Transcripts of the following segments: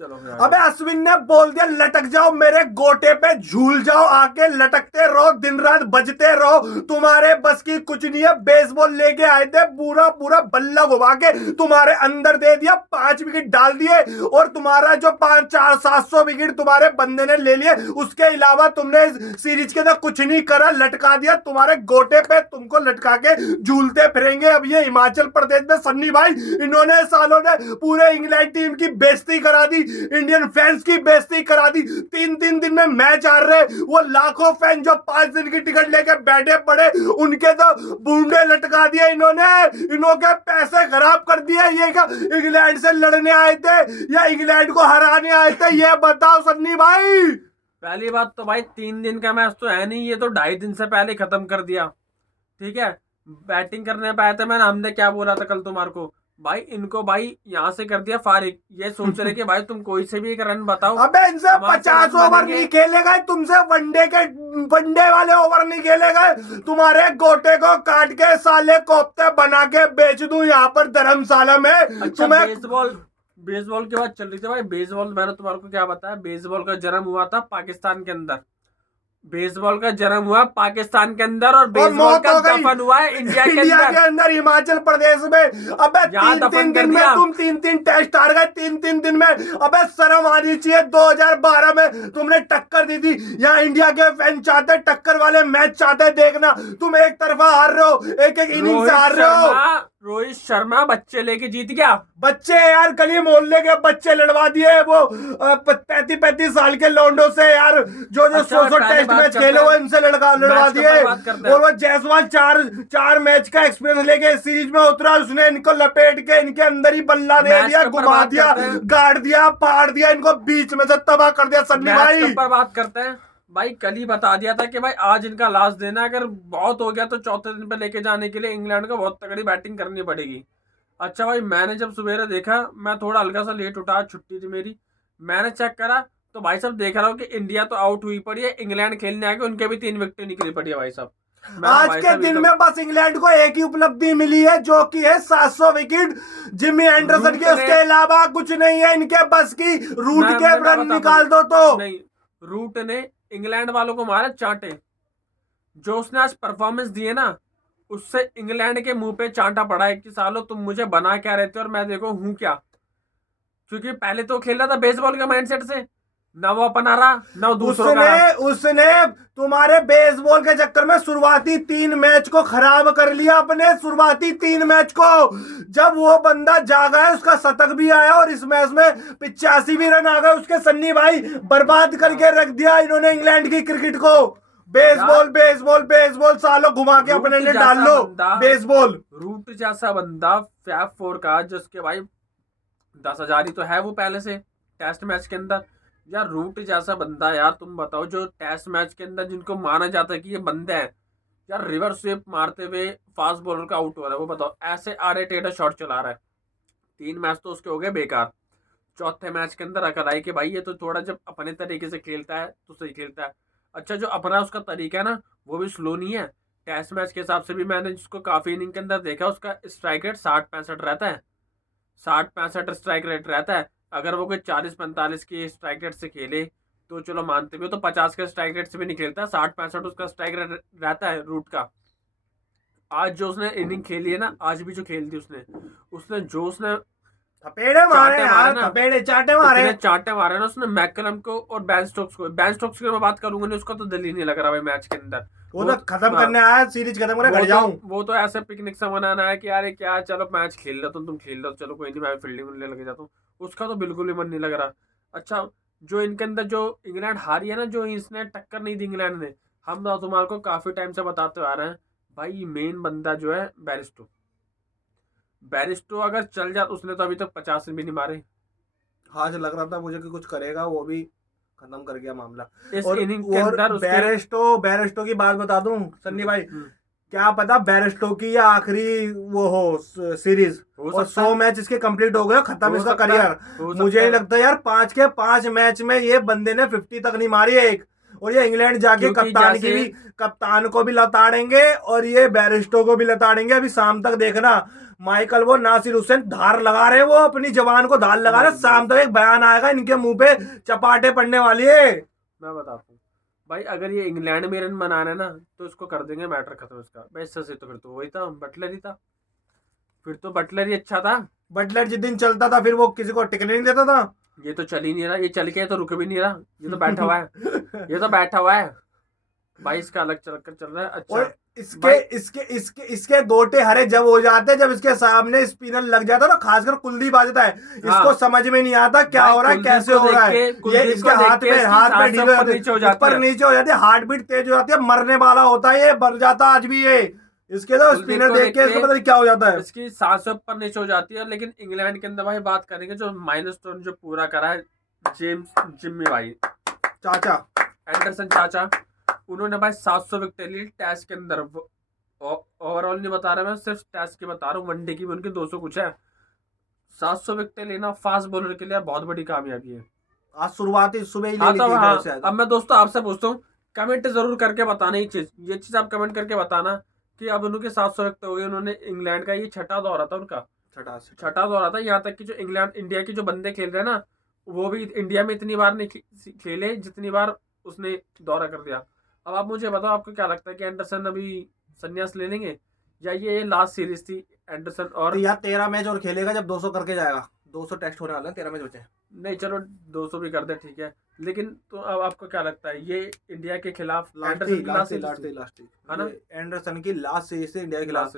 चलो अबे अश्विन ने बोल दिया लटक जाओ मेरे गोटे पे, झूल जाओ आके, लटकते रहो दिन रात, बजते रहो, तुम्हारे बस की कुछ नहीं है। बेसबॉल लेके आए थे, पूरा पूरा बल्ला घुमा के तुम्हारे अंदर दे दिया, 5 विकेट डाल दिए, और तुम्हारा जो 500-400-700 विकेट तुम्हारे बंदे ने ले लिए, उसके अलावा तुमने सीरीज के अंदर कुछ नहीं करा, लटका दिया तुम्हारे गोटे पे, तुमको लटका के झूलते फिरेंगे। अब ये हिमाचल प्रदेश में सन्नी भाई, इन्होंने सालों ने पूरे इंग्लैंड टीम की बेइज्जती करा दी, इंडियन फैंस की बेइज्जती करा दी। 3-3 दिन में मैच हार रहे, वो लाखों फैन जो 5 दिन की टिकट लेके बैठे पड़े, उनके तो बूंदे लटका दिए इन्होंने, इन्होंने पैसे खराब कर दिए। ये क्या इंग्लैंड से लड़ने आए थे या इंग्लैंड को हराने आए थे, ये बताओ सन्नी भाई। पहली बात तो भाई 3 दिन का मैच तो है नहीं, ये तो 2.5 दिन से पहले खत्म कर दिया। ठीक है, बैटिंग करने पे आया था मैंने, हमने क्या बोला था कल तुम्हारे को, भाई इनको भाई यहाँ से कर दिया फारिग। ये सोच रहे कि भाई तुम कोई से भी एक रन बताओ, अबे इनसे 50 ओवर नहीं खेले गए, तुमसे वनडे वाले ओवर नहीं खेले गए। तुम्हारे गोटे को काट के साले कोफ्ते बना के बेच दूं यहाँ पर धर्मशाला में। अच्छा, तुम्हें बेसबॉल की बात चल रही थी भाई। बेसबॉल मैंने तुम्हारे को क्या बताया, बेसबॉल का जन्म हुआ था पाकिस्तान के अंदर, बेसबॉल का जन्म हुआ पाकिस्तान के अंदर, और बेसबॉल का दफन हुआ है इंडिया के अंदर हिमाचल प्रदेश में। अबे 3-3 दिन में तुम 3-3 टेस्ट हार गए, 3-3 दिन में। अबे शर्म आनी चाहिए। 2012 में तुमने टक्कर दी थी, यहाँ इंडिया के फैन चाहते टक्कर वाले मैच चाहते देखना, तुम एक तरफा हार रहे हो, एक एक इनिंग से हार रहे हो। रोहित शर्मा बच्चे लेके जीत गया। बच्चे यार गली मोहल्ले के बच्चे लड़वा दिए, वो 35-35 साल के लौंडों से यार, जो 100 टेस्ट मैच खेले वो इनसे लड़वा दिए। और वो जायसवाल 4 मैच का एक्सपीरियंस लेके सीरीज में उतरा, उसने इनको लपेट के इनके अंदर ही बल्ला दे दिया, घुमा दिया, गाड़ दिया, पाड़ दिया, इनको बीच में से तबाह कर दिया। सन्नी भाई पर बात करते हैं भाई, कल ही बता दिया था कि भाई आज इनका लास्ट दिन है, अगर बहुत हो गया तो चौथे दिन पे लेके जाने के लिए इंग्लैंड को बहुत तगड़ी बैटिंग करनी पड़ेगी। अच्छा भाई, मैंने जब सवेरे देखा, मैं थोड़ा हल्का सा लेट उठा, छुट्टी थी मेरी, मैंने चेक करा तो भाई साहब देख रहा हूँ कि इंडिया तो आउट हुई पड़ी है, इंग्लैंड खेलने आके उनके भी 3 विकेट निकली पड़ी है भाई साहब। आज के दिन में बस इंग्लैंड को एक ही उपलब्धि मिली है, जो कि है 700 विकेट जिमी एंडरसन की, उसके अलावा कुछ नहीं है इनके बस की। रूट के रन निकाल दो तो नहीं, रूट ने इंग्लैंड वालों को मारे चांटे, जो उसने आज परफॉर्मेंस दिए ना, उससे इंग्लैंड के मुंह पे चांटा पड़ा है कि सालो तुम मुझे बना क्या रहते हो और मैं देखो हूं क्या। क्योंकि पहले तो खेल रहा था बेसबॉल के माइंडसेट से, ना वो अपना रहा ना दूसरों का। उसने तुम्हारे बेसबॉल के चक्कर में शुरुआती 3 मैच को खराब कर लिया, अपने शुरुआती 3 मैच को। जब वो बंदा जागा है, उसका शतक भी आया और इस मैच में 85 भी रन आ गए उसके। सन्नी भाई बर्बाद करके रख दिया इन्होंने इंग्लैंड की क्रिकेट को। बेसबॉल सालों घुमा के अपने लिए डाल लो। बेसबॉल रूट जैसा बंदा, फैब 4 का, जिसके भाई 10,000 ही तो है वो पहले से टेस्ट मैच के अंदर। यार रूट जैसा बंदा, यार तुम बताओ, जो टेस्ट मैच के अंदर जिनको माना जाता है कि ये बंदे हैं, यार रिवर्स स्वीप मारते हुए फास्ट बॉलर का आउट हो रहा है, वो बताओ ऐसे आड़े टेढ़े शॉट चला रहा है। 3 मैच तो उसके हो गए बेकार। चौथे मैच के अंदर अकल आई कि भाई ये तो थोड़ा जब अपने तरीके से खेलता है तो सही खेलता है। अच्छा, जो अपना उसका तरीका है ना, वो भी स्लो नहीं है। टेस्ट मैच के हिसाब से भी मैंने जिसको काफी इनिंग के अंदर देखा, उसका स्ट्राइक रेट 60-65 रहता है, 60-65 स्ट्राइक रेट रहता है। अगर वो कोई 40-45 की स्ट्राइक रेट से खेले तो चलो मानते भी हो, तो 50 के स्ट्राइक रेट से भी नहीं खेलता, 60-65 उसका स्ट्राइक रेट रहता है रूट का। आज जो उसने इनिंग खेली है ना, आज भी जो खेली थी उसने जो उसने थपेड़े मारे यार, थपेड़े चाटे मारे ना उसने मैकलम को और बेन स्टोक्स को। बेन स्टोक्स की मैं बात करूंगा नहीं, उसका तो दिल ही नहीं लग रहा भाई मैच के अंदर। वो तो खत्म करने आया, सीरीज खत्म करने घर जाऊं। वो तो ऐसे पिकनिक से मनाना है कि यार क्या, चलो मैच खेल लो, तुम खेल लो, चलो कोई नहीं, मैं फील्डिंग में लग जाता हूँ। उसका तो बिल्कुल भी मन नहीं लग रहा। अच्छा, जो इनके अंदर जो इंग्लैंड हारी है ना, जो इसने टक्कर नहीं दी इंग्लैंड ने, हम तो तुम्हारे को काफी टाइम से बताते आ रहे हैं भाई, मेन बंदा जो है बैरिस्टो अगर चल जाता, उसने तो अभी तक 50 भी नहीं मारे। हाँ, लग रहा था मुझे कि कुछ करेगा, वो भी खत्म कर गया मामला। इस इनिंग के अंदर बैरिस्टो की बात बता दूं सन्नी भाई, क्या पता बैरिस्टो की या आखिरी वो हो सीरीज, और 100 मैच इसके कंप्लीट हो गए, खत्म इसका करियर। मुझे नहीं लगता यार 5 के 5 मैच में ये बंदे ने 50 तक नहीं मारी एक, और ये इंग्लैंड जाके क्योंकि कप्तान को भी लताड़ेंगे और ये बैरिस्टो को भी लताड़ेंगे। अभी शाम तक देखना माइकल वो नासिर हुसैन धार लगा रहे, वो अपनी जवान को धार लगा रहे। शाम तक एक बयान आएगा, इनके मुंह पे चपाटे पड़ने वाली है। मैं बताता हूँ भाई, अगर ये इंग्लैंड में रन बना रहे ना तो इसको कर देंगे मैटर खत्म इसका। वैसे से तो फिर तो वही था, बटलर ही था, फिर तो बटलर ही अच्छा था। बटलर जिस दिन चलता था फिर वो किसी को टिकने नहीं देता था। ये तो चल ही नहीं रहा, ये चल के तो रुक भी नहीं रहा, ये तो बैठा हुआ है, ये तो बैठा हुआ है भाई, इसका अलग चल रहा है। अच्छा और इसके गोटे हरे जब हो जाते हैं, जब इसके सामने स्पिनर लग जाता है ना, खासकर कुलदीप आ जाता है, इसको समझ में नहीं आता क्या हो रहा है, कैसे हो रहा है। ये इसके हाथ में ढीले हो जाते, ऊपर नीचे हो जाती है, हार्ट बीट तेज हो जाती है, मरने वाला होता है, ये मर जाता आज भी ये। इसके तो स्पिनर देख के इसको पता नहीं क्या हो जाता है, इसकी सांसें ऊपर नीचे हो जाती है। लेकिन इंग्लैंड के अंदर भाई बात करेंगे, जो माइलस्टोन जो पूरा करा है जिम्मी भाई चाचा एंडरसन चाचा, उन्होंने भाई 700 विकेट ली टेस्ट के अंदर। ओवरऑल नहीं बता रहा मैं, सिर्फ टेस्ट की बता रहा हूँ, वनडे की भी उनकी 200 कुछ है। 700 विकेट लेना फास्ट बॉलर के लिए बहुत बड़ी कामयाबी है। आज शुरुआती सुबह ही हाँ तो हाँ, अब मैं दोस्तों आपसे पूछता हूँ, कमेंट जरूर करके बताना ये चीज आप कमेंट करके बताना कि अब उनके 700 विकेट हो गए। उन्होंने इंग्लैंड का ये छठा दौरा था उनका, छठा दौरा था। यहाँ तक कि जो इंडिया के जो बंदे खेल रहे हैं ना, वो भी इंडिया में इतनी बार नहीं खेले जितनी बार उसने दौरा कर दिया। अब आप मुझे बताओ, आपको क्या लगता है कि एंडरसन अभी संन्यास ले लेंगे, या ये लास्ट सीरीज थी एंडरसन और या 13 मैच और खेलेगा जब 200 करके जाएगा। 200 टेस्ट होने वाले हैं, 13 मैच बचे। नहीं चलो 200 भी कर दे, ठीक है, लेकिन तो अब आपको क्या लगता है ये इंडिया के खिलाफ एंडरसन की लास्ट है ना? एंडरसन की लास्ट सीरीज थी इंडिया के खिलाफ,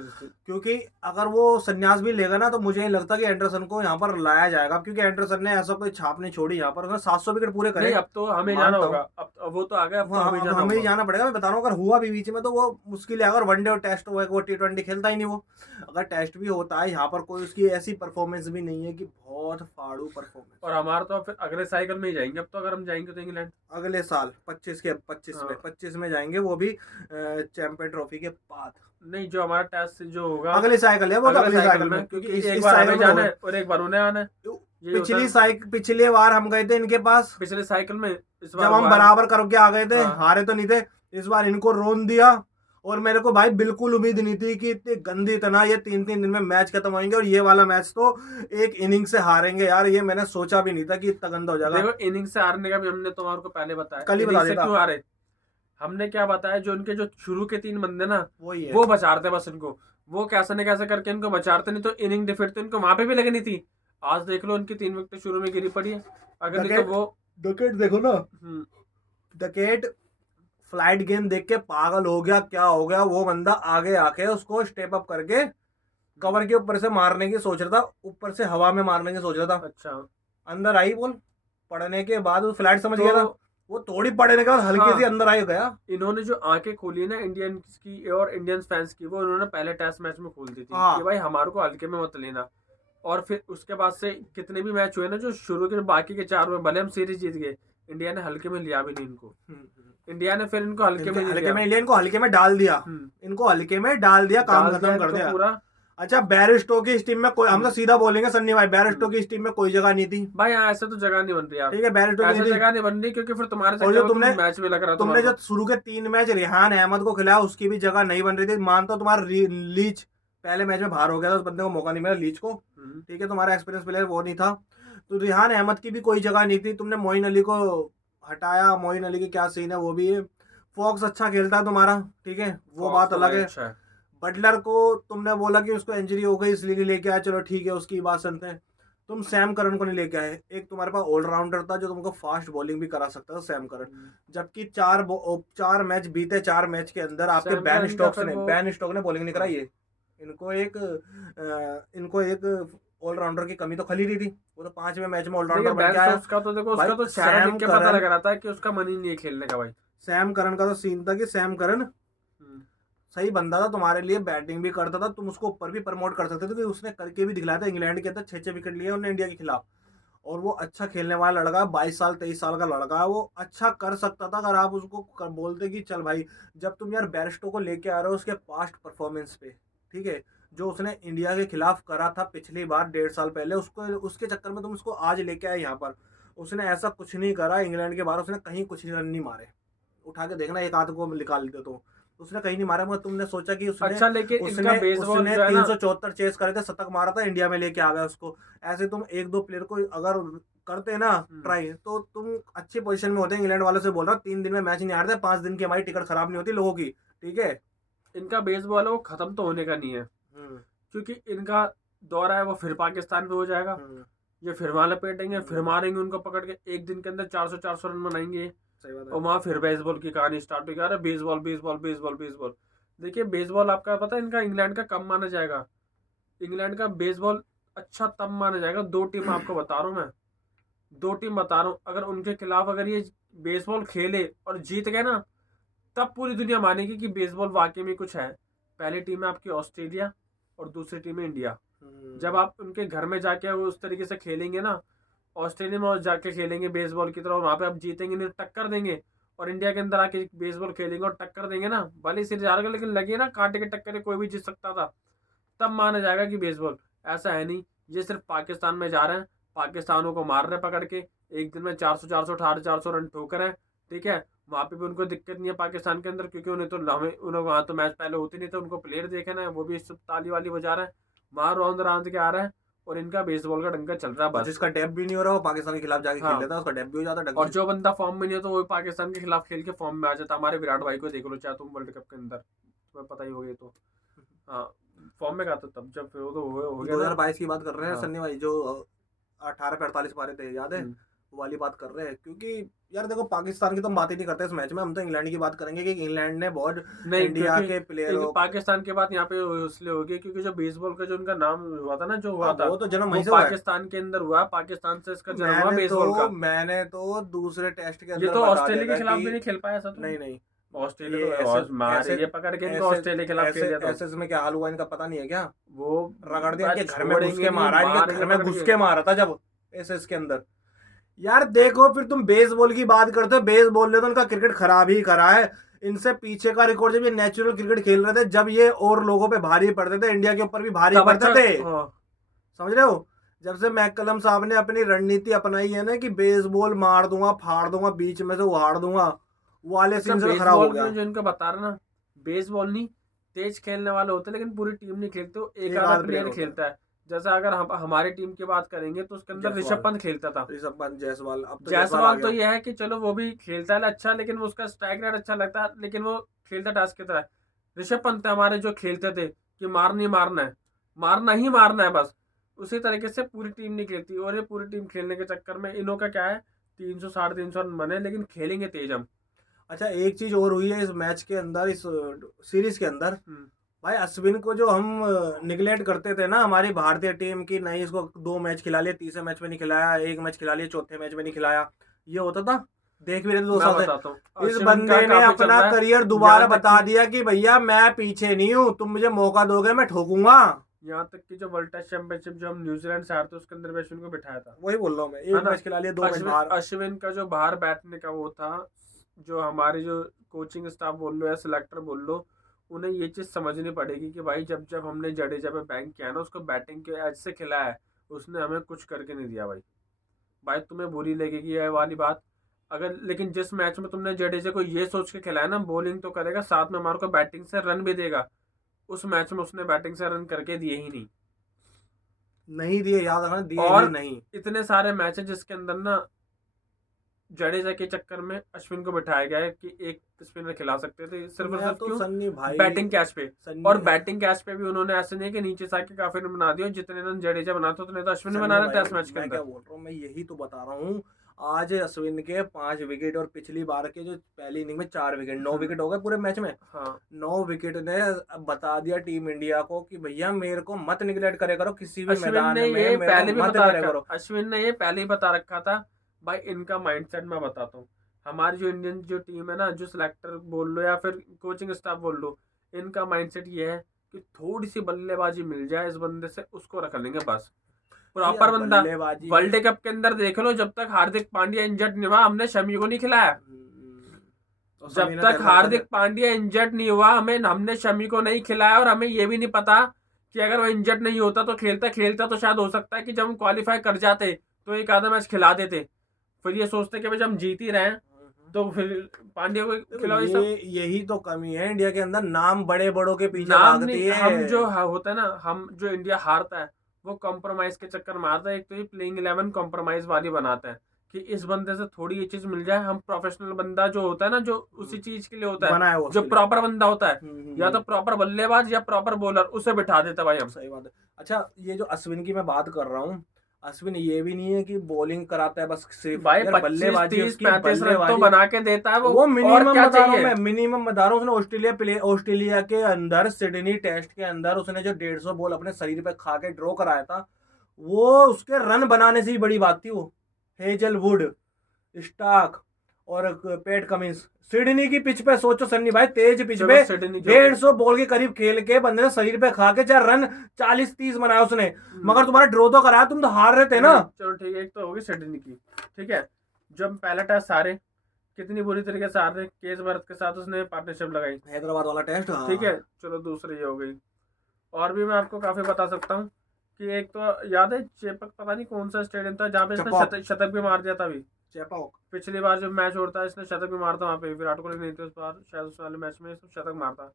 क्योंकि अगर वो संन्यास भी लेगा ना तो मुझे नहीं लगता कि एंडरसन को यहाँ पर लाया जाएगा, क्योंकि एंडरसन ने ऐसा कोई छाप नहीं छोड़ी यहाँ पर। 700 विकेट पूरे करे, अब तो हमें जाना होगा, अब वो तो आ गया, हमें ही जाना पड़ेगा। मैं बता रहा हूँ, अगर हुआ भी बीच में तो वो मुश्किल है। अगर वनडे और टेस्ट हुआ, वो T20 खेलता ही नहीं वो। अगर टेस्ट भी होता है यहाँ पर, कोई उसकी ऐसी परफॉर्मेंस भी नहीं है कि बहुत फाड़ू परफॉर्मेंस। और हमारा तो फिर अगले साइकिल में ही जाएंगे अब तो, अगर हम जाएंगे तो इंग्लैंड अगले साल 25 में जाएंगे, वो भी चैंपियन ट्रॉफी के बाद। नहीं, जो हमारा टेस्ट जो होगा अगले साइकिल है वो, अगले साइकिल में, क्योंकि एक बार हमें जाना है और एक बार उन्हें आना है। पिछली बार हम गए थे इनके पास, पिछले साइकिल में जब हम बराबर करके आ गए थे, हारे तो नहीं थे। इस बार इनको रोन दिया, और मेरे को भाई बिल्कुल उम्मीद नहीं थी कि इतनी गंदी तना ये 3-3 दिन में मैच खत्म होंगे, और ये वाला मैच तो एक इनिंग से हारेंगे यार। ये मैंने सोचा भी नहीं था कि इतना गंदा हो जाएगा। देखो इनिंग से हारने का भी हमने तुम्हारे को पहले बताया, कल ही बता दिया था। क्यों हारे हमने, क्या बताया, जो उनके जो शुरू के 3 बंदे ना वो बचाते बस इनको, वो कैसे न कैसे करके इनको बचाते, नहीं तो इनिंग डिफीट तो इनको वहां पे भी लगनी थी। आज देख लो उनकी 3 विकेट शुरू में गिरी पड़ी है। अगर नहीं तो वो डकेट देखो ना, डकेट फ्लाइट गेम देख के पागल हो गया, क्या हो गया। वो बंदा आगे आके उसको स्टेप अप करके कवर के ऊपर से मारने की सोच रहा था, ऊपर से हवा में मारने की सोच रहा था। अच्छा, अंदर आई बॉल पड़ने के बाद वो फ्लाइट समझ गया था, वो थोड़ी पड़ने के बाद हल्की सी अंदर आई गया। इन्होंने जो आंखें खोली ना इंडियंस की और इंडियन फैंस की, वो उन्होंने पहले टेस्ट मैच में खोल दी थी कि भाई हमारे को हल्के में मत लेना। और फिर उसके बाद से कितने भी मैच हुए ना, जो शुरू के बाकी के 4 में, भले हम सीरीज जीत गए, इंडिया ने हल्के में लिया भी नहीं इनको। इंडिया ने फिर इनको हल्के में हल्के में डाल दिया, इनको हल्के में डाल दिया, काम खत्म कर दिया पूरा। अच्छा, बैरिस्टो की इस टीम में कोई, हम तो सीधा बोलेंगे सन्नी भाई, बैरिस्टो की इस टीम में कोई जगह नहीं थी भाई। ऐसे तो जगह नहीं बन रही यार, ठीक है, बैरिस्टो की जगह नहीं बन रही, क्योंकि फिर तुम्हारे मैच में लग रहा, तुमने जो शुरू के 3 मैच रेहान अहमद को खिलाया, उसकी भी जगह नहीं बन रही थी। मानता तुम्हारा लीच पहले मैच में बाहर हो गया था, उस बंदे को मौका नहीं मिला लीच को, ठीक है, तुम्हारा एक्सपीरियंस प्लेयर वो नहीं था। तो रेहान अहमद की भी कोई जगह नहीं थी। तुमने मोइन अली को हटाया, मोइन अली की क्या सीन है वो भी है। फॉक्स अच्छा खेलता है तुम्हारा, ठीक है, वो बात अलग है। बटलर को तुमने बोला कि उसको इंजरी हो गई इसलिए नहीं लेके आया, चलो ठीक है, उसकी बात सुनते हैं। तुम सैम करन को नहीं लेके आए, एक तुम्हारे पास ऑलराउंडर था जो तुमको फास्ट बॉलिंग भी करा सकता था, सैम करन। जबकि 4 मैच बीते, 4 मैच के अंदर आपके बैन स्टोक ने बॉलिंग नहीं कराई है। इनको एक ऑलराउंडर की कमी तो खली रही थी। वो तो 5वें मैच में ऑलराउंडर बन गया। उसका तो देखो, उसका तो चेहरा देख के पता लग रहा था कि उसका मन ही नहीं है खेलने का भाई। सैम करन का तो सीन था कि सैम करन सही बंदा था तुम्हारे लिए, बैटिंग भी करता था, तुम उसको ऊपर भी प्रमोट कर सकते थे, क्योंकि उसने करके भी दिखलाया था। इंग्लैंड के अंदर 6 विकेट लिए उन्होंने इंडिया के खिलाफ, और वो अच्छा खेलने वाला लड़का, 22-23 साल का लड़का है, वो अच्छा कर सकता था अगर आप उसको बोलते कि चल भाई, जब तुम यार बैरिस्टो को लेके आ रहे हो उसके पास्ट परफॉर्मेंस पे, ठीक है, जो उसने इंडिया के खिलाफ करा था पिछली बार 1.5 साल पहले, उसके चक्कर में तुम उसको आज लेके आए यहाँ पर। उसने ऐसा कुछ नहीं करा इंग्लैंड के बाहर, उसने कहीं कुछ रन नहीं मारे, उठा के देखना, एक आध को निकाल दे तो उसने कहीं नहीं मारा, मगर तुमने सोचा कि उसने अच्छा लेकिन इनका बेसबॉल उसने जो है ना, 374 चेस करे थे, शतक मारा था, इंडिया में लेके आ गया उसको। ऐसे तुम एक दो प्लेयर को अगर करते ना ट्राई, तो तुम अच्छी पोजीशन में होते। इंग्लैंड वालों से बोल रहा हूँ 3 दिन में मैच नहीं हारते, 5 दिन की हमारी टिकट खराब नहीं होती लोगों की, ठीक है। इनका बेसबॉल है वो खत्म तो होने का नहीं है, क्योंकि इनका दौरा है वो फिर पाकिस्तान पे हो जाएगा, ये फिर वहां लपेटेंगे, फिर मारेंगे उनको पकड़ के, एक दिन के अंदर 400 रन बनाएंगे, और वहां फिर बेसबॉल की कहानी स्टार्ट होगी। अरे बेसबॉल बेसबॉल बेसबॉल बेसबॉल। देखिए बेसबॉल आपका पता है इनका इंग्लैंड का कम माना जाएगा, इंग्लैंड का बेसबॉल अच्छा तब माना जाएगा, 2 टीम आपको बता रहा हूँ मैं, 2 टीम बता रहा हूँ, अगर उनके खिलाफ अगर ये बेसबॉल खेले और जीत गए ना, तब पूरी दुनिया मानेगी कि बेसबॉल वाकई में कुछ है। पहली टीम है आपकी ऑस्ट्रेलिया और दूसरी टीम है इंडिया। जब आप उनके घर में जाके वो उस तरीके से खेलेंगे ना, ऑस्ट्रेलिया में जाके खेलेंगे बेसबॉल की तरह, वहां पे आप जीतेंगे नहीं, टक्कर देंगे, और इंडिया के अंदर आके बेसबॉल खेलेंगे और टक्कर देंगे ना, भले सीरीज हार गए लेकिन लगे ना कांटे के टक्कर कोई भी जीत सकता था, तब माना जाएगा कि बेसबॉल। ऐसा है नहीं, ये सिर्फ पाकिस्तान में जा रहे हैं, पाकिस्तानों को मार रहे हैं पकड़ के, एक दिन में 400 रन ठोक रहे हैं, ठीक है। वहाँ पे भी उनको दिक्कत नहीं है पाकिस्तान के अंदर, क्योंकि उन्हें तो उन्हें वहाँ तो मैच पहले होते नहीं थे, उनको प्लेयर देखे ना, वो भी इस ताली वाली बजा रहे हैं, वहाँ राउंड राउंड के आ रहे हैं, और इनका बेसबॉल का डंका चल रहा है बस। जिसका डेब्यू भी नहीं हो रहा वो पाकिस्तान के खिलाफ जाके खेल लेता है, उसका डेब्यू हो जाता है। और जो बंदा फॉर्म में नहीं है तो वो पाकिस्तान के खिलाफ खेल के फॉर्म में आ जाता है। हमारे विराट भाई को देख लो, चाहे तुम वर्ल्ड कप के अंदर, तुम्हें पता ही हो गया तो, हाँ फॉर्म में था तब, जब फिर वो तो हो गया 2022 की बात कर रहे हैं हाँ। सन्नी भाई, जो 18 पे 48 मारे थे, याद है वो वाली बात कर रहे हैं। क्योंकि यार देखो पाकिस्तान की तो हम बात ही नहीं करते इस मैच में, हम तो इंग्लैंड की बात करेंगे कि इंग्लैंड ने बहुत नहीं, इंडिया के प्लेयरों, पाकिस्तान के बाद यहाँ पे इसलिए हो गई क्योंकि जो बेसबॉल का जो उनका नाम हुआ था ना, जो हुआ था वो तो जन्म वहीं वो से हुआ है। पाकिस्तान के अंदर हुआ, पाकिस्तान से इसका जन्म हुआ बेसबॉल का। मैंने तो दूसरे टेस्ट के अंदर ये तो बता ऑस्ट्रेलिया दिया के खिलाफ कि भी नहीं खेल पाया था, नहीं ऑस्ट्रेलिया तो मारे ये पकड़ के इनको ऑस्ट्रेलिया के खिलाफ खेल दिया था। एसएस में क्या हाल हुआ इनका पता नहीं है क्या, वो रगड़ दिया इनके घर में घुस छोड़ेंगे के नहीं, मारा, इनके घर में पकड़ घुस के। के मारा था जब एसएस के अंदर। यार देखो फिर तुम बेसबॉल की बात करते हो, बेसबॉल ने तो उनका क्रिकेट खराब ही करा है। इनसे पीछे का रिकॉर्ड, जब ये नेचुरल क्रिकेट खेल रहे थे, जब ये और लोगों पे भारी पड़ते थे, इंडिया के ऊपर भी भारी तब पड़ते अच्छा थे, हाँ। समझ रहे हो। जब से मैकलम साहब ने अपनी रणनीति अपनाई है ना कि बेसबॉल मार दूंगा, फाड़ दूंगा, बीच में से उहाड़ दूंगा, वो वाले सीन से खराब हो गया। जो इनको बता रहा ना, बेसबॉल नहीं, तेज खेलने वाले होते हैं लेकिन पूरी टीम नहीं खेलते, वो एक आधा प्लेयर खेलता है। जैसा अगर हम हमारी टीम की बात करेंगे तो उसके अंदर ऋषभ पंत खेलता था, ऋषभ पंत, जायसवाल। अब तो जायसवाल तो यह है कि चलो वो भी खेलता है अच्छा, लेकिन वो उसका स्ट्राइक रेट अच्छा लगता है, लेकिन वो खेलता टास्क की तरह। ऋषभ पंत हमारे जो खेलते थे कि मारना ही मारना है, मारना ही मारना है बस, उसी तरीके से पूरी टीम नहीं खेलती। और ये पूरी टीम खेलने के चक्कर में इनों का क्या है, 300 350 रन बने, लेकिन खेलेंगे तेज हम। अच्छा एक चीज और हुई है इस मैच के अंदर, इस सीरीज के अंदर, भाई अश्विन को जो हम निगलेक्ट करते थे ना हमारी भारतीय टीम की, नहीं इसको 2 मैच खिला लिए, तीसरे मैच में नहीं खिलाया, 1 मैच खिला लिए, चौथे मैच में नहीं खिलाया, ये होता था। देख भी रहे थे 2 साल से। इस बंदे ने अपना करियर दोबारा बता दिया कि भैया मैं पीछे नहीं हूँ, तुम मुझे मौका दोगे मैं ठोकूंगा। यहाँ तक कि जो वर्ल्ड टेस्ट चैंपियनशिप जो हम न्यूजीलैंड से हारे थे उसके अंदर भी अश्विन को बिठाया था। वही बोल रहा हूँ मैं, 1 मैच खिला लिया, 2 मैच बाहर। अश्विन का जो बाहर बैठने का वो था, जो हमारी जो कोचिंग स्टाफ बोल लो या सिलेक्टर बोल लो, उन्हें ये चीज़ समझनी पड़ेगी कि भाई जब जब हमने जडेजा पे बैंक किया ना, उसको बैटिंग के एज से खिलाया है, उसने हमें कुछ करके नहीं दिया। भाई तुम्हें बुरी लगेगी ये वाली बात, अगर लेकिन जिस मैच में तुमने जडेजा को ये सोच के खिलाया ना बॉलिंग तो करेगा, साथ में हमारे को बैटिंग से रन भी देगा, उस मैच में उसने बैटिंग से रन करके दिए ही नहीं दिए, याद रखना, दिए और ही नहीं। इतने सारे मैच है जिसके अंदर ना जडेजा के चक्कर में अश्विन को बिठाया गया है कि एक स्पिनर खिला सकते थे, सिर्फ और सिर्फ तो क्यों, सन्नी भाई बैटिंग कैच पे। और बैटिंग कैच पे भी उन्होंने ऐसे नहीं कि नीचे से आके काफी रन बना दिए, जितने रन जडेजा बनाते उतने तो अश्विन ने बना रहे टेस्ट मैच के अंदर। क्या बोल रहा हूँ मैं, यही तो बता रहा हूँ। आज अश्विन के 5 विकेट और पिछली बार के जो पहली इनिंग में 4 विकेट, 9 विकेट हो गए पूरे मैच में। हाँ 9 विकेट ने बता दिया टीम इंडिया को कि भैया मेरे को मत निगलेक्ट करे करो किसी भी मैदान में, ये पहले भी बता करे करो। अश्विन ने ये पहले ही बता रखा था। भाई इनका माइंडसेट मैं बताता हूँ, हमारी जो इंडियन जो टीम है ना, जो सिलेक्टर बोल लो या फिर कोचिंग स्टाफ बोल लो, इनका माइंडसेट ये है कि थोड़ी सी बल्लेबाजी मिल जाए इस बंदे से, उसको रख लेंगे बस। प्रॉपर बंदा। वर्ल्ड कप के अंदर देख लो, जब तक हार्दिक पांड्या इंजर्ड नहीं हुआ हमने शमी को नहीं खिलाया, जब तक हार्दिक पांड्या इंजर्ड नहीं हुआ हमने शमी को नहीं खिलाया। और हमें ये भी नहीं पता कि अगर वो इंजर्ड नहीं होता तो खेलता तो शायद हो सकता है कि जब हम क्वालिफाई कर जाते तो एक आधा मैच खिला देते, फिर ये सोचते कि भाई हम जीत ही रहे हैं, तो फिर पांड्या को खिलाओ ये ये सब। यही तो कमी है इंडिया के अंदर, नाम बड़े बड़ों के पीछे नाम भागती नहीं, है। हम जो होता है ना, हम जो इंडिया हारता है वो कॉम्प्रोमाइज के चक्कर में हारता है। एक तो ये प्लेइंग 11 कॉम्प्रोमाइज वाली बनाता है कि इस बंदे से थोड़ी ये चीज मिल जाए। हम प्रोफेशनल बंदा जो होता है ना, जो उसी चीज के लिए होता है, बनाया हुआ उसके जो लिए। प्रॉपर बंदा होता है, या तो हम्म। प्रॉपर बल्लेबाज या प्रॉपर बॉलर, उसे बिठा देता भाई हम। सही बात है। अच्छा, ये जो अश्विन की मैं बात कर रहा हूँ, अश्विन ये भी नहीं है कि बॉलिंग कराता है बस सिर्फ, भाई यार 25 बल्लेबाजी 30 उसकी, 35 रन तो बल्लेबाजी बना के देता है वो। वो और मिनिमम क्या बता रहा हूँ चाहिए? मैं, मिनिमम बता रहा हूँ। उसने ऑस्ट्रेलिया के अंदर सिडनी टेस्ट के अंदर उसने जो 150 बॉल अपने शरीर पे खा के ड्रॉ कराया था, वो उसके रन बनाने से ही बड़ी बात थी। वो हेजलवुड, स्टार्क और पैट कमिंस, सिडनी की पिच पे सोचो सन्नी भाई, तेज पिच चलो पे सिडनी की हो गई। 150 बॉल के करीब खेल के बंदे ने शरीर पे खा के 4 रन 40-30 बनाया उसने, मगर तुम्हारा ड्रॉ तो कराया, तुम तो हार रहे थे ना। चलो ठीक है, एक तो होगी सिडनी की, ठीक है। जब पहला टेस्ट हारे, कितनी बुरी तरीके से हार रहे, केस भारत के साथ उसने पार्टनरशिप लगाई, हैदराबाद वाला टेस्ट, हाँ। ठीक है। चलो दूसरी ये हो गई। और भी मैं आपको काफी बता सकता हूँ कि एक तो याद है चेपक, पता नहीं कौन सा स्टेडियम था जहाँ पे इसने चेपॉक। शतक भी मार दिया था अभी। चेपॉक। पिछली बार जब मैच होता है इसने शतक भी मारता वहाँ पे, विराट कोहली नहीं थे उस बार, शायद उस वाले मैच में इसने शतक मारता।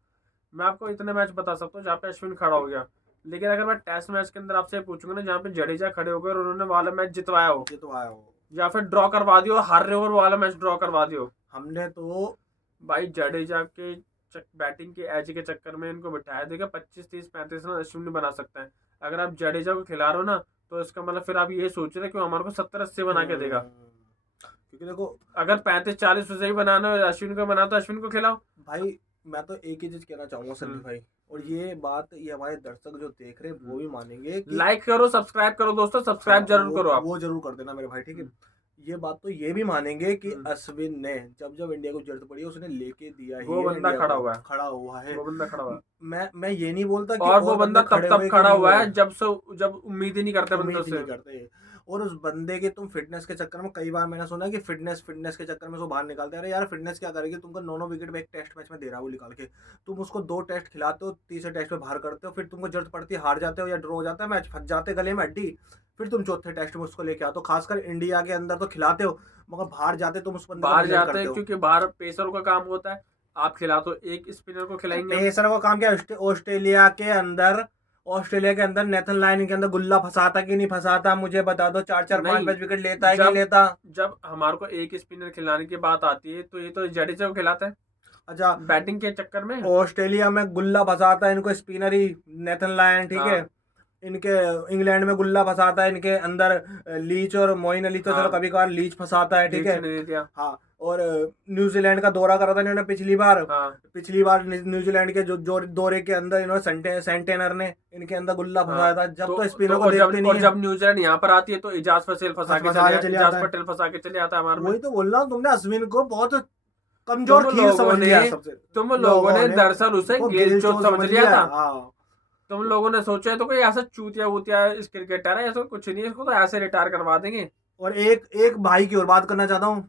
मैं आपको इतने मैच बता सकता हूँ जहाँ पे अश्विन खड़ा हो गया। लेकिन अगर मैं टेस्ट मैच के अंदर आपसे पूछूंगा ना, जहाँ पे जडेजा खड़े हो गए और उन्होंने वाला मैच जितवाया हो, ये तो आया हो, या फिर ड्रॉ करवा दियो, हार रहे हो और वाला मैच ड्रॉ करवा दियो, हमने तो भाई जडेजा के बैटिंग के एज के चक्कर में इनको बिठाया। देखा 25 30 35 रन अश्विन बना सकता है। अगर आप जडेजा को खिला रहे हो ना, तो इसका मतलब फिर आप ये सोच रहे हो कि हमारे को 70 80 बना के देगा। क्योंकि देखो अगर 35 40 उसे ही बनाना है, अश्विन को बना तो अश्विन को खिलाओ। भाई, मैं तो एक ही चीज कहना चाहूंगा सनी भाई, और ये बात ये हमारे दर्शक जो देख रहे हैं वो भी मानेंगे कि लाइक करो, सब्सक्राइब करो दोस्तों, सब्सक्राइब जरूर करो आप। वो जरूर कर देना मेरे भाई, ठीक है। ये बात तो ये भी मानेंगे कि अश्विन ने जब जब इंडिया को जरूरत पड़ी है उसने लेके दिया ही वो है, बंदा इंडिया खड़ा को। हुआ है, खड़ा हुआ है, वो बंदा खड़ा हुआ है। मैं ये नहीं बोलता कि और वो बंदा बंदे तब खड़े तब हुए कि खड़ा नहीं हुआ हुए, है जब उम्मीद ही नहीं करते बंदों उम्मीद ही से। नहीं करते। और उस बंदे की तुम फिटनेस के चक्कर में, कई बार मैंने सुना है कि फिटनेस के चक्कर में उसको बाहर निकालते हैं। अरे यार फिटनेस क्या करेगी, तुमको 9 विकेट में एक टेस्ट मैच में दे रहा है वो निकाल के, तुम उसको 2 टेस्ट खिलाते हो, तीसरे टेस्ट में बाहर करते हो, फिर तुमको जरूरत पड़ती है हार जाते हो या ड्रॉ हो जाता है मैच, फंस जाते गले में हड्डी, फिर तुम चौथे टेस्ट में उसको लेके आते हो। खासकर इंडिया के अंदर तो खिलाते हो, मगर बाहर जाते तुम उस बंदे को बाहर neglect जाते करते हैं हो। क्योंकि बाहर पेसर का काम होता है। आप खिला तो एक स्पिनर को खिलाएंगे हम। पेसर को काम क्या, ऑस्ट्रेलिया के अंदर नेथन लायन के अंदर गुल्ला फंसाता कि नहीं फंसाता, मुझे बता दो। 4 नहीं, 5 विकेट लेता है कि जब- नहीं लेता। जब हमारे को एक स्पिनर खिलाने की बात आती है तो ये तो जडेजा को खिलाता है अच्छा, बैटिंग के चक्कर में। ऑस्ट्रेलिया में गुल्ला फंसाता है इनको स्पिनर ही, नेथन लायन, ठीक है। इनके इंग्लैंड में गुल्ला फंसाता है इनके अंदर लीच और मोइन अली, तो चलो कभी कभार लीच फंसाता है, ठीक है। नहीं दिया। हाँ, और न्यूजीलैंड का दौरा करा था इन्होंने पिछली बार न्यूजीलैंड के जो दौरे के अंदर इन्होंने सेंटेनर ने इनके अंदर गुल्ला फंसाया था। जब तो स्पिनर को देखते नहीं है। जब न्यूजीलैंड यहाँ पर आती है तो इजाज पटेल फंसा के चले आता है हमारे में। वही तो बोल रहा हूँ, तुमने अश्विन को बहुत कमजोर तुम खीर लोगों समझ ने- लिया सबसे। तुम लोगों ने दरअसल उसे वो गेल चोट समझ लिया था। हाँ। तुम लोगों ने सोचा है तो कोई ऐसा चूतिया वूतिया इस क्रिकेटर है, ऐसा कुछ नहीं है, इसको तो ऐसे रिटायर करवा देंगे। और एक भाई की और बात करना चाहता हूँ,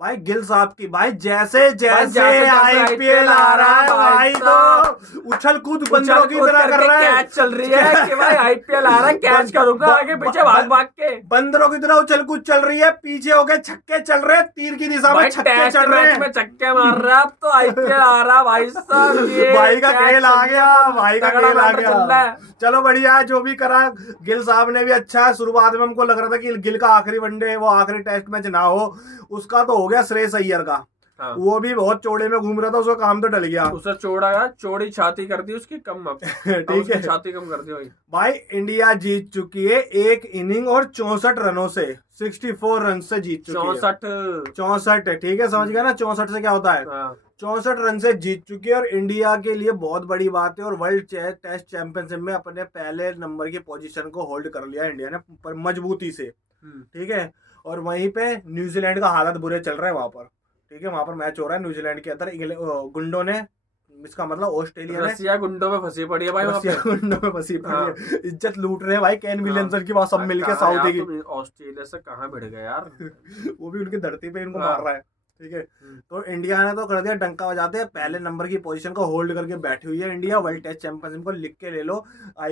भाई गिल साहब की, भाई जैसे आईपीएल आ रहा है भाई तो उछल कूद बंदरों की तरह कर रहा है। कैच चल रही है कि भाई आईपीएल आ रहा है, कैच करूंगा आगे पीछे भाग भाग के। बंदरों की तरह उछल कूद चल रही है, पीछे होके छक्के चल रहे हैं, तीर की दिशा में छक्के चल रहे हैं। में छक्के मार रहा है, अब तो आईपीएल आ रहा भाई साहब। ये भाई का खेल आ गया, भाई का खेल आ चल रहा गया। है। चलो बढ़िया है, जो भी करा गिल साहब ने भी अच्छा है। शुरुआत में हमको लग रहा था कि गिल का आखिरी वनडे, वो आखिरी टेस्ट मैच ना हो, उसका तो हो गया श्रेयस अय्यर का। हाँ। वो भी बहुत चौड़े में घूम रहा था, उसका काम तो डल गया। उसे चौड़ी छाती कर दी उसकी कम अब। ठीक है, छाती कम कर दी भाई। भाई इंडिया जीत चुकी है 1 इनिंग और 64 रनों से, 64 रन से जीत चुकी है। 64, ठीक है, समझ गया ना 64 से क्या होता है। 64 रन से जीत चुकी है और इंडिया के लिए बहुत बड़ी बात है। और वर्ल्ड टेस्ट चैंपियनशिप में अपने पहले नंबर की पोजीशन को होल्ड कर लिया इंडिया ने पर मजबूती से, ठीक है। और वहीं पे न्यूजीलैंड का हालत बुरे चल रहे हैं वहां पर, ठीक है। वहां पर मैच हो रहा है न्यूजीलैंड के अंदर, गुंडों ने, इसका मतलब ऑस्ट्रेलिया ने, रसिया गुंडों में फंसी पड़ी है भाई, रसिया गुंडों में फंसी पड़ी है। इज्जत लूट रहे हैं भाई कैन विलियमसन की, सब मिलके साउदी की। ऑस्ट्रेलिया से कहाँ भिड़ गए यार। वो भी उनकी धरती पे इनको मार रहा है, ठीक है। तो इंडिया ने तो कर दिया डंका बजाते हैं, पहले नंबर की पोजीशन को होल्ड करके बैठी हुई है इंडिया। वर्ल्ड टेस्ट चैंपियनशिप को लिख के ले लो,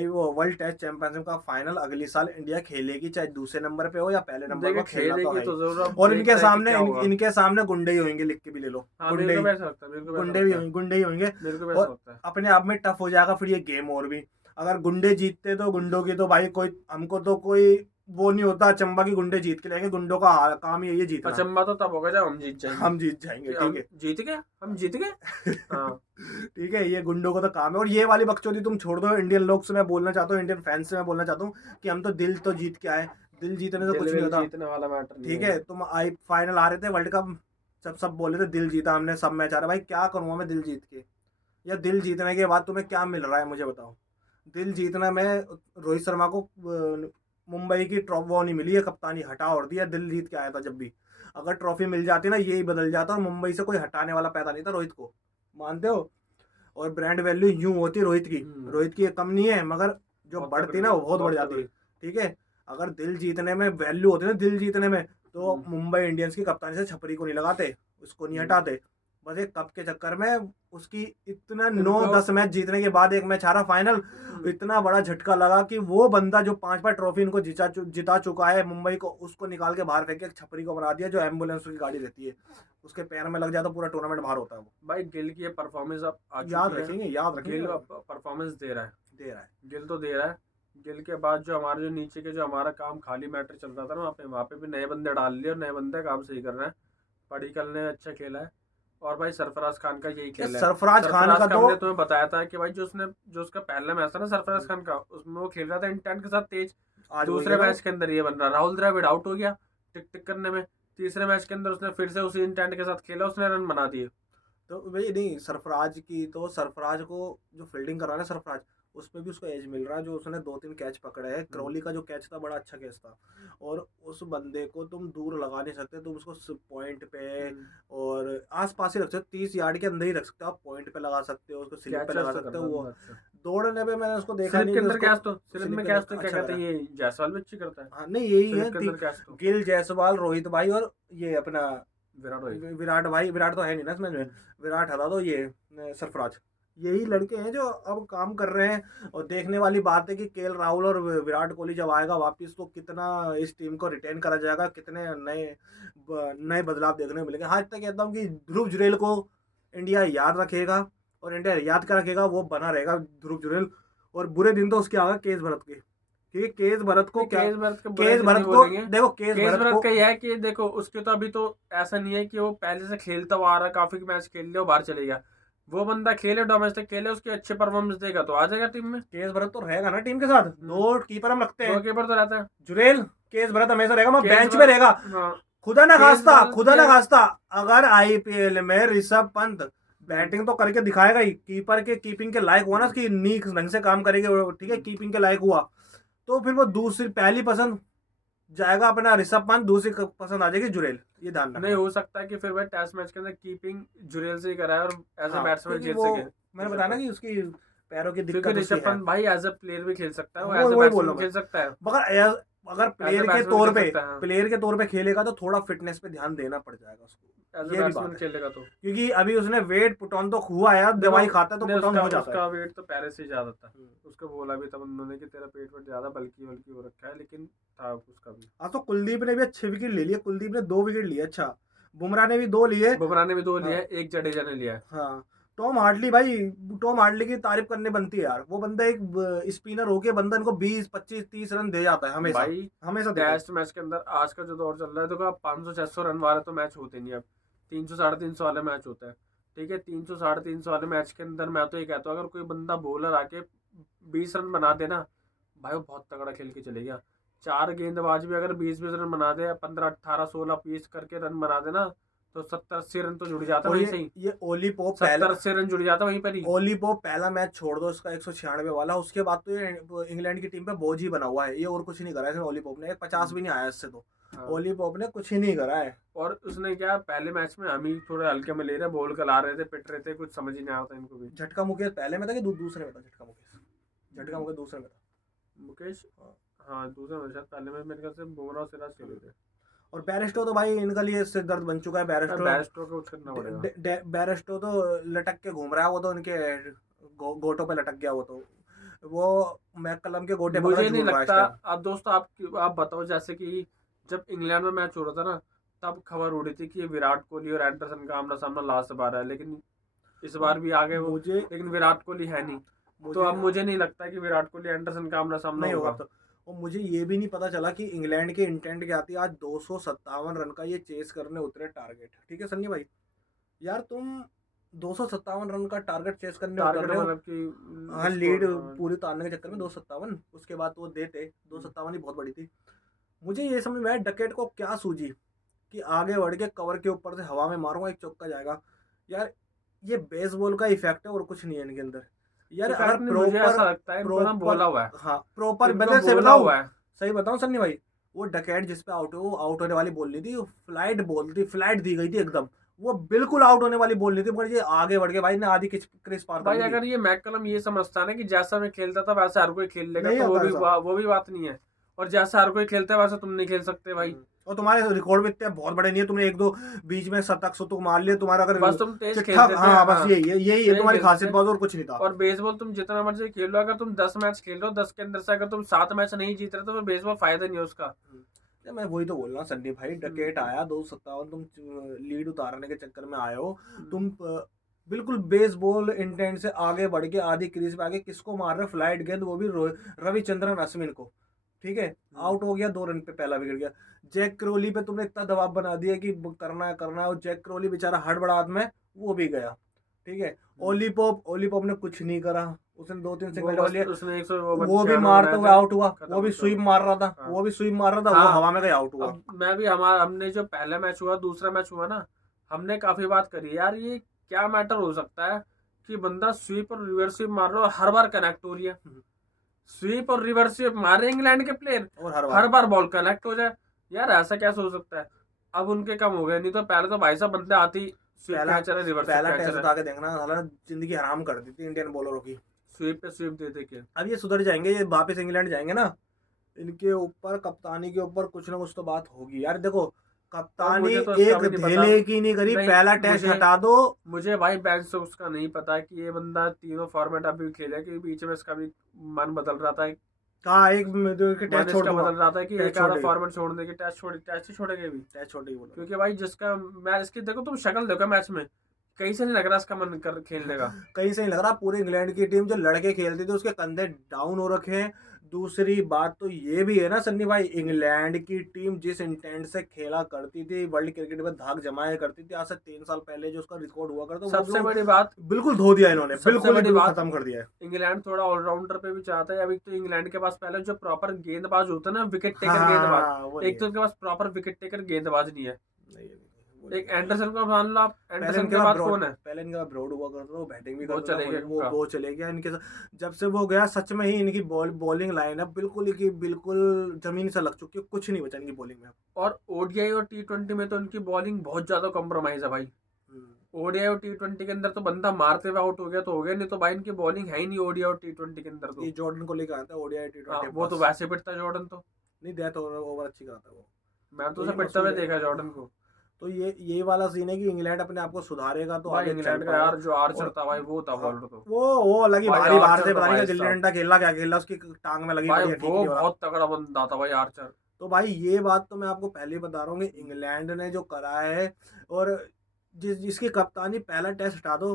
वो वर्ल्ड टेस्ट चैंपियनशिप का फाइनल अगले साल इंडिया खेलेगी, चाहे दूसरे नंबर पे हो या पहले नंबर देखिए पर, खेलना तो खेलेगी है तो ही। जरूर, अब और इनके देखते हैं कि सामने क्या होगा। इनके सामने गुंडे ही होंगे, लिख के भी ले लो, हाँ गुंडे मेरे को ही, भी ऐसा लगता है, मेरे को भी ऐसा गुंडे भी लगता है, होंगे, गुंडे ही होंगे। मेरे को भी ऐसा और लगता है। अपने आप में टफ हो जाएगा फिर ये गेम। और भी अगर गुंडे जीतते तो गुंडों की तो भाई कोई, हमको तो कोई वो नहीं होता चंबा की गुंडे जीत के लेंगे, गुंडों का काम ही है ये जीतना। अचंबा तो तब होगा जब हम जीत जाएंगे। हम जीत जाएंगे, कि ठीक हम है। जीत गए, हम जीत गए। हाँ ठीक है, ये गुंडों का तो काम है। और ये वाली बकचोदी तुम छोड़ दो, इंडियन लोग से मैं बोलना चाहता हूँ, इंडियन फैंस से मैं बोलना चाहता हूँ कि हम तो दिल तो जीत के आए, दिल जीतने से दिल कुछ नहीं विल होता। जीतने वाला मैटर नहीं ठीक है। है, तुम आई फाइनल आ रहे थे वर्ल्ड कप, सब बोल रहे थे दिल जीता हमने, सब मैच आ रहा। भाई क्या करूँगा मैं दिल जीत के, या दिल जीतने के बाद तुम्हें क्या मिल रहा है मुझे बताओ। दिल जीतना में रोहित शर्मा को मुंबई की ट्रॉफी वो नहीं मिली है, कप्तानी हटा और दिया, दिल जीत के आया था जब भी। अगर ट्रॉफी मिल जाती ना यही बदल जाता, और मुंबई से कोई हटाने वाला पैदा नहीं था रोहित को, मानते हो। और ब्रांड वैल्यू यूं होती रोहित की, रोहित की कम नहीं है, मगर जो बहुत बढ़ती तगड़ी, ना वो बहुत बढ़ बहुत जाती है। तगड़ी। ठीक है, अगर दिल जीतने में वैल्यू होती ना, दिल जीतने में, तो मुंबई इंडियंस की कप्तानी से छपरी को नहीं लगाते, उसको नहीं हटाते। बस एक कप के चक्कर में उसकी इतना 9-10 मैच जीतने के बाद एक मैच हारा फाइनल, इतना बड़ा झटका लगा कि वो बंदा जो 5 ट्रॉफी इनको जिता चुका है मुंबई को, उसको निकाल के बाहर फेंक के छपरी को बना दिया, जो एम्बुलेंस की गाड़ी रहती है उसके पैर में लग जाता तो पूरा टूर्नामेंट बाहर होता है वो। भाई गिल की ये परफॉर्मेंस अब आ याद चुकी है। रखेंगे, याद रखेंगे, गिल अब परफॉर्मेंस दे रहा है, दे रहा है। गिल तो दे रहा है। गिल के बाद जो हमारे जो नीचे के जो हमारा काम खाली मैटर चल रहा था ना, वहाँ पे भी नए बंदे डाल लिए और नए बंदे काम सही कर रहे हैं। पढ़ी ने अच्छा खेला है। और भाई सरफराज खान का यही खेल है। सरफराज खान का तो हमने तुम्हें बताया था कि भाई जो उसका पहला मैच था ना सरफराज खान का, उसमें वो खेल रहा था इंटेंट के साथ तेज। आज दूसरे मैच के अंदर ये बन रहा, राहुल द्रविड़ आउट हो गया टिक टिक करने में। तीसरे मैच के अंदर उसने फिर से उसी इंटेंट के साथ खेला, उसने रन बना दिए। तो भाई नहीं, सरफराज की तो, सरफराज को जो फील्डिंग कर रहा है सरफराज, उसमें भी उसको एज मिल रहा है, जो उसने 2-3 कैच पकड़े हैं। क्रॉली का जो कैच था बड़ा अच्छा कैच था, और उस बंदे को तुम दूर लगा नहीं सकते, तुम उसको पॉइंट पे और आसपास ही रख सकते हो, 30 यार्ड के अंदर ही रख सकते हो आप, पॉइंट पे लगा सकते हो उसको, स्लिप पे लगा सकते हो। वो दौड़ने पे मैंने उसको देखा नहीं, के अंदर कैच तो स्लिप में में कैच तो क्या अच्छा कहते हैं, ये जायसवाल भी अच्छी करता है। हाँ नहीं यही है, तो गिल, जायसवाल, रोहित भाई और ये अपना विराट भाई, विराट तो है नहीं ना इसमें, विराट हटा दो, ये सरफराज, यही लड़के हैं जो अब काम कर रहे हैं। और देखने वाली बात है कि केएल राहुल और विराट कोहली जब आएगा वापस तो कितना इस टीम को रिटेन करा जाएगा, कितने नए नए बदलाव देखने को मिलेंगे। हाँ इतना कहता हूँ कि ध्रुव जुरेल को इंडिया याद रखेगा, और इंडिया याद कर रखेगा, वो बना रहेगा ध्रुव जुरेल। और बुरे दिन तो उसके आगे केस भरत के, क्योंकि केस भरत को क्या, केस भरत को देखो, केस भरत का यह है कि देखो उसके तो अभी तो ऐसा नहीं है कि वो पहले से खेलता हुआ आ रहा है, काफी मैच खेल लिया बाहर चले गया। वो बंदा खेले, डोमेस्टिक खेले, उसके अच्छे परफॉर्मेंस देगा तो आ जाएगा टीम में। केस भरत तो रहेगा ना टीम के साथ, 2 कीपर हम रखते हैं, 2 कीपर तो रहता है। जुरेल, केस भरत हमेशा रहेगा, मैं बेंच पे रहेगा। खुदा ना खास्ता अगर आईपीएल में ऋषभ पंत बैटिंग तो करके दिखाएगा ही, कीपर के कीपिंग के लायक हुआ ना, उसकी नीक ढंग से काम करेंगे, ठीक है, कीपिंग के लायक हुआ तो फिर वो दूसरी पहली पसंद जाएगा अपना ऋषभ पंत, दूसरी पसंद आ जाएगी जुरेल। ये ध्यान रखना। नहीं हो सकता है कि फिर भाई टेस्ट मैच के अंदर कीपिंग जुरेल से ही कराए और एज अ बैट्समैन खेल सके। मैंने बताया ना कि उसकी पैरों की दिक्कत क्योंकि ऋषभ पंत भाई एज अ प्लेयर भी खेल सकता है, वो एज अ बैट्समैन खेल सकता है, मगर अगर प्लेयर के तौर पे खेलेगा तो थोड़ा फिटनेस पे ध्यान देना पड़ जाएगा उसको, ये भी बात खेलेगा तो, क्योंकि अभी उसने वेट पुट ऑन तो हुआ यार, दवाई खाता तो पुट ऑन हो जाता है। उसका वेट तो पहले से ज्यादा था, उसको बोला भी था उन्होंने कि तेरा पेट वेट ज्यादा बल्कि हो रखा है, लेकिन था उसका भी। हाँ तो कुलदीप ने भी अच्छे विकेट ले लिए, कुलदीप ने 2 विकेट लिए, अच्छा बुमराह ने भी 2 लिए, एक जडेजा ने लिया। हाँ टॉम हार्डली, भाई टॉम हार्डली की तारीफ करने बनती है यार, वो बंदा एक स्पिनर होके बंदा इनको 20-25-30 रन दे जाता है हमेशा, भाई हमेशा। टेस्ट मैच के अंदर आज का जो दौर चल रहा है देखो, 500-600 रन वाले तो मैच होते नहीं, अब 300-350 वाले मैच होते हैं। ठीक है, 300-350 वाले मैच के अंदर मैं तो ये कहता हूँ अगर कोई बंदा बॉलर आके 20 रन बना दे ना भाई, वो बहुत तगड़ा खेल के चले गया। 4 गेंदबाज भी अगर 20-20 रन बना दे, 15-18-16 पीस करके रन बना देना, तो 70-80 रन तो जुड़ जाता है वहीं से ही। ये ओली पोप 70-80 रन जुड़ जाता वहीं पर ही। ओली पोप पहला मैच छोड़ दो इसका 196 वाला, उसके बाद तो ये इंग्लैंड की टीम पे बोझ ही बना हुआ है, ये और कुछ नहीं करा है ओली पोप ने, 50 भी नहीं आया इससे तो। हाँ। ओली पोप ने कुछ ही नहीं करा है। और उसने क्या पहले मैच में हम ही थोड़े हल्के में ले रहे, बॉल कला रहे थे, पिट रहे थे, कुछ समझ ही नहीं आता इनको भी। झटका मुकेश पहले में था कि दूसरे में था? झटका मुकेश दूसरे में था। मुकेश हाँ दूसरे में, शायद पहले में मेरे ख्याल से बुमराह सिराज खेले थे। और बैरिस्टो तो भाई इनका लिए सिर दर्द बन चुका है। बैरिस्टो को उछलना पड़ेगा। बैरिस्टो तो लटक के घूम रहा है, वो तो इनके गोटों पे लटक गया, वो मैककलम के गोटे पकड़ा मुझे नहीं झूल रहा है इस लगता। टाइम। अब दोस्तों आप बताओ, जैसे कि जब इंग्लैंड में मैच हो रहा था ना, तब खबर उड़ी थी कि विराट कोहली और एंडरसन का आमना सामना लास्ट बार है, लेकिन इस बार भी आ गए वो। मुझे लेकिन विराट कोहली है नहीं, तो अब मुझे नहीं लगता कि विराट कोहली एंडरसन का आमना सामना नहीं होगा होगा। तो। और मुझे ये भी नहीं पता चला कि इंग्लैंड के इंटेंट क्या थी। आज 257 रन का ये चेस करने उतरे टारगेट, ठीक है सन्नी भाई, यार तुम 257 रन का टारगेट चेस करने उतर टारगेट रहे हो। मतलब कि हाँ, लीड स्कोर। पूरी उतारने के चक्कर में 257, उसके बाद वो देते 257 ही बहुत बड़ी थी। मुझे ये समझ में आया डकेट को क्या सूझी कि आगे बढ़ के कवर के ऊपर से हवा में मारूंगा, एक चौका जाएगा। यार ये बेसबॉल का इफेक्ट है और कुछ नहीं है इनके अंदर। यार अगर इफेक्ट नहीं, मुझे ऐसा लगता है इनको ना बोला हुआ है। हाँ प्रॉपर, इनको मैं सही बोला बताऊं, हुआ है। सही बताऊं सन्नी भाई, वो डकैट जिस पे आउट वो आउट होने वाली बॉल नहीं थी, वो फ्लाइट बॉल थी, फ्लाइट दी गई थी एकदम, वो बिल्कुल आउट होने वाली बॉल नहीं थी, मगर ये आगे बढ़ के भाई ने आधी क्रिस पार कर भाई ली थी। अगर ये मैककलम ये समझता है ना कि जैसा मैं खेलता था वैसे हर कोई खेल लेगा, नहीं तो होता ऐसा। वो भी बात नहीं है। और जैसा हर कोई खेलता है वैसे तुम नहीं खेल सकते भाई। और तुम्हारे रिकॉर्ड भी इतने बहुत बड़े नहीं है, तुमने एक दो बीच में शतक शतक मार लिए, तुम्हारा अगर बस तुम तेज चिट्ठा, खेलते थे। हाँ बस हाँ, यही है तेज तुम्हारी खेलते खासियत, थे। बहुत और कुछ नहीं था। और बेसबॉल तुम जितना मर्जी खेल लो, अगर तुम 10 मैच खेल रहे हो, 10 के अंदर से अगर तुम 7 मैच नहीं जीत रहे, तो फिर बेसबॉल फायदा नहीं है उसका। मैं वही तो बोल रहा हूँ सन्नी भाई, डकेट आया 257, तुम लीड उतारने के चक्कर में आए हो, तुम बिल्कुल बेसबॉल इंटेंट से आगे बढ़ के आधी क्रीज पे आगे किसको मार रहे हो, फ्लाइट गेंद, वो भी रविचंद्रन अश्विन को, ठीक है, आउट हो गया 2 रन पे, पहला विकेट गया। जैक क्रोली पे तुमने इतना दबाव बना दिया कि करना है, और जैक क्रोली बेचारा हड़बड़ाहट में वो भी गया, ठीक है। ओली पोप ने कुछ नहीं करा, उसने 2-3 सिंगल डाल लिए, उसने वो भी मारते हुए आउट हुआ, वो भी स्वीप मार रहा था, हाँ। वो भी स्वीप मार रहा था, वो हाँ। हवा में गया, आउट हुआ। अब मैं भी हमने जो पहला मैच हुआ, दूसरा मैच हुआ ना, हमने काफी बात करी यार, ये क्या मैटर हो सकता है कि बंदा स्वीप और रिवर्स स्वीप मार रहा है और हर बार कनेक्ट हो रही है। स्वीप और रिवर्स स्वीप मार रहे इंग्लैंड के प्लेयर, और हर बार बॉल कनेक्ट हो जाए, यार ऐसा कैसे हो सकता है। अब उनके कम हो गए, नहीं तो पहले तो भाई साहब बंदे आती पहला रिवर्स पहला टेस्ट उठा के देखना, साला जिंदगी हराम कर दी थी इंडियन बॉलरों की। स्वीप पे स्वीप दे के। अब ये सुधर जाएंगे, ये वापस इंग्लैंड जाएंगे ना, इनके ऊपर कप्तानी के ऊपर कुछ ना कुछ तो बात होगी यार। देखो कप्तानी मुझे तो इसका एक भी नहीं पता। धेले की नहीं करी, नहीं, पहला टेस्ट हटा दो। मुझे भाई बेन स्टोक्स का नहीं पता कि ये बंदा तीनों फॉर्मेट अभी खेले, कि बीच में इसका भी मन बदल रहा था, कहा एक टेस्ट छोड़ इसका दूंगा, बदल रहा था कि टेस्ट एक आधा छोड़ेगा। फॉर्मेट छोड़ने के, टेस्ट ही छोड़ेंगे भी। टेस्ट छोड़ ही बोला, क्योंकि भाई जिसका मैच, इसकी देखो तुम शक्ल देखो मैच में, कहीं से नहीं लग रहा इसका मन कर खेलने का। कहीं से नहीं लग रहा। पूरे इंग्लैंड की टीम जो लड़के खेलती थी उसके कंधे डाउन हो रखे हैं। दूसरी बात तो ये भी है ना सन्नी भाई, इंग्लैंड की टीम जिस इंटेंट से खेला करती थी, वर्ल्ड क्रिकेट में धाक जमाया करती थी, आज से 3 साल पहले जो उसका रिकॉर्ड हुआ करता, सबसे बड़ी बात, बिल्कुल धो दिया इन्होंने, बिल्कुल खत्म कर दिया है। इंग्लैंड थोड़ा ऑलराउंडर पे भी चाहता है। अभी तो इंग्लैंड के पास पहले जो प्रॉपर गेंदबाज होता है ना, विकेट टेकर हाँ, गेंदबाज, एक तो उनके पास प्रॉपर विकेट टेकर गेंदबाज नहीं है। एक एंडरसन को मान लो आप, एंडरसन के बाद कौन है? पहले इनका ब्रॉड हुआ करता था, वो बैटिंग भी वो करता चले था, गया वो चले गया इनके साथ। जब से वो गया सच में ही इनकी बॉलिंग लाइन है बिल्कुल जमीन से लग चुकी है, कुछ नहीं बचा इनकी बॉलिंग में। और ओडीआई और टी20 में तो इनकी बॉलिंग बहुत ज्यादा कॉम्प्रोमाइज है भाई। ओडीआई और टी20 के अंदर तो बंदा मारते हुए आउट हो गया तो हो गया, नहीं तो भाई इनकी बॉलिंग है ही नहीं ओडीआई और टी20 के अंदर। तो ये जॉर्डन को लेकर आता है ओडीआई टी20, वो तो वैसे पिटता जॉर्डन, तो नहीं डेथ ओवर अच्छी कराता है वो, मैं तो उसे पिटता हुए देखा जॉर्डन को। तो ये वाला सीन है कि इंग्लैंड अपने आप को सुधारेगा तो भाई इंग्लैंड का यार जो आर्चर था भाई, वो था बॉलर, तो वो अलग ही भारी बाहर से, पता नहीं भाई गिल्ली डंडा खेला क्या खेला, उसकी टांग में लगी भाई, बढ़िया, वो बहुत तगड़ा बंदा था भाई आर्चर। तो भाई ये बात तो मैं आपको पहले ही बता रहा हूँ कि इंग्लैंड ने जो करा है, और जिसकी कप्तानी, पहला टेस्ट हटा दो,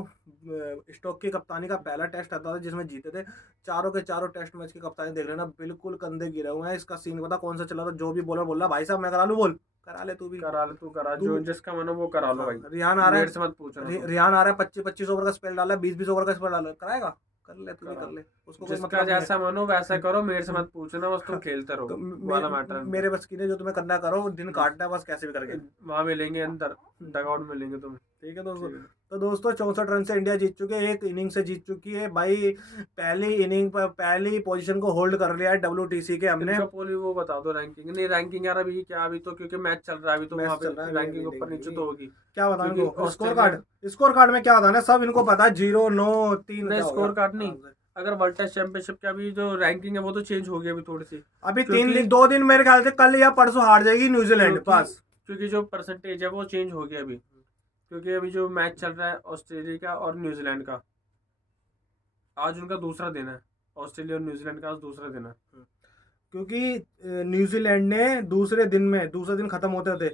स्टोक की कप्तानी का पहला टेस्ट हटा दो जिसमें जीते थे, चारों के चारों टेस्ट मैच की कप्तानी देख लेना, बिल्कुल कंधे गिरे हुए हैं। इसका सीन पता कौन सा चला था, जो भी बॉलर बोल रहा भाई साहब मैं करा लूं, बोल करा ले, तू भी करा ले, तू करा, जो जिसका मन हो वो करा लो भाई। रिहान आ रहा है, मेरे से मत पूछना, रिहान आ रहा है, 25-25 ओवर का स्पेल डाला है, 20-20 ओवर का स्पेल डाला, कराएगा, कर ले, तू भी कर ले, उसको कोई जिसका मतलब जैसा मन हो वैसा करो, मेरे से मत पूछना, बस तुम खेलते रहो, वाला मैटर। मेरे बस की नहीं, जो तुम्हें करना करो, दिन काटना है बस कैसे भी करके। वहां मिलेंगे अंदर, डगआउट मिलेंगे तुम्हें, ठीक है दोस्तों। तो दोस्तों 64 रन से इंडिया जीत चुके हैं, एक इनिंग से जीत चुकी है भाई, पहली इनिंग पर पहली पोजीशन को होल्ड कर लिया है WTC के हमने। वो बता दो रैंकिंग, नहीं रैंकिंग यार अभी क्या, अभी तो क्योंकि मैच चल रहा है, अभी तो वहां पे रैंकिंग ऊपर नीचे तो होगी। क्या बताना स्कोर कार्ड में क्या बताना, सब इनको पता है, 0-9-3 नहीं, स्कोर कार्ड नहीं, अगर वर्ल्ड टेस्ट चैंपियनशिप का भी जो रैंकिंग है वो तो चेंज हो गया अभी थोड़ी सी, अभी क्योंकि 2 दिन मेरे ख्याल से कल या परसों हार जाएगी न्यूजीलैंड पास। क्योंकि जो परसेंटेज है वो चेंज हो गया अभी, क्योंकि अभी जो मैच चल रहा है ऑस्ट्रेलिया का और न्यूजीलैंड का, आज उनका दूसरा दिन है, ऑस्ट्रेलिया और न्यूजीलैंड का आज दूसरा दिन है। क्योंकि न्यूजीलैंड ने दूसरे दिन खत्म होते थे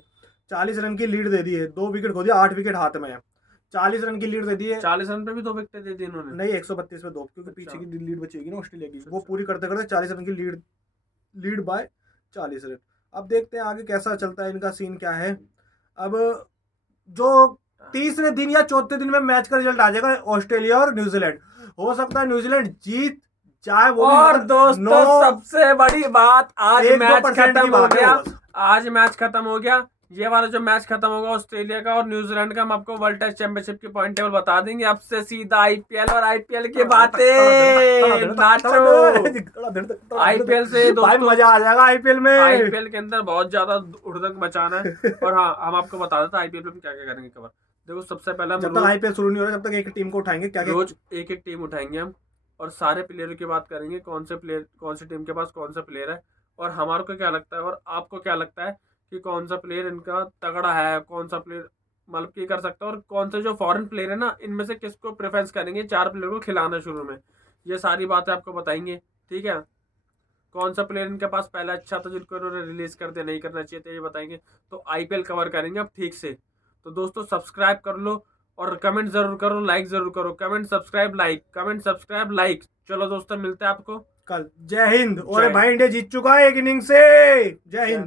40 रन की लीड दे दी है, 2 विकेट खो दिया, 8 विकेट हाथ में है, 40 रन की लीड दे दी है। 40 रन पे भी 2 विकेट दे दी इन्होंने, नहीं 132 पे 2, क्योंकि पीछे की लीड बचेगी ना ऑस्ट्रेलिया की, वो पूरी करते करते 40 रन की लीड बाय 40 रन। अब देखते हैं आगे कैसा चलता है, इनका सीन क्या है। अब जो तीसरे दिन या चौथे दिन में मैच का रिजल्ट आ जाएगा ऑस्ट्रेलिया और न्यूजीलैंड, हो सकता है न्यूजीलैंड जीत जाए वो और भी दोस्तों सबसे बड़ी बात, आज मैच खत्म हो गया, आज मैच खत्म हो गया। ये वाला जो मैच खत्म होगा ऑस्ट्रेलिया का और न्यूजीलैंड का, हम आपको वर्ल्ड टेस्ट चैंपियनशिप की पॉइंट टेबल बता देंगे। अब से सीधा आईपीएल और आईपीएल की बातें, आईपीएल से भाई मजा आ जाएगा आईपीएल में। आईपीएल के अंदर बहुत ज्यादा उड़दंग मचाना है। और हाँ, हम आपको बता देते हैं आईपीएल में क्या क्या करेंगे कवर। देखो सबसे पहले जब तक आईपीएल शुरू नहीं हो रहा तब तक एक टीम को उठाएंगे, क्या रोज एक एक टीम उठाएंगे हम, और सारे प्लेयरों की बात करेंगे, कौन सी टीम के पास कौन सा प्लेयर है, और हमारे को क्या लगता है और आपको क्या लगता है कि कौन सा प्लेयर इनका तगड़ा है, कौन सा प्लेयर मतलब की कर सकता है, और कौन से जो फॉरेन प्लेयर है ना, इनमें से किसको प्रेफरेंस करेंगे 4 प्लेयर को खिलाना शुरू में। ये सारी बातें आपको बताएंगे, ठीक है। कौन सा प्लेयर इनके पास पहले अच्छा था जिनको इन्होंने रिलीज कर दिया, नहीं करना चाहिए था, ये बताएंगे। तो आईपीएल कवर करेंगे अब ठीक से। तो दोस्तों सब्सक्राइब कर लो और कमेंट जरूर करो, लाइक जरूर करो, कमेंट सब्सक्राइब लाइक। चलो दोस्तों मिलते हैं आपको कल। जय हिंद। और भाई इंडिया जीत चुका है एक इनिंग से। जय हिंद।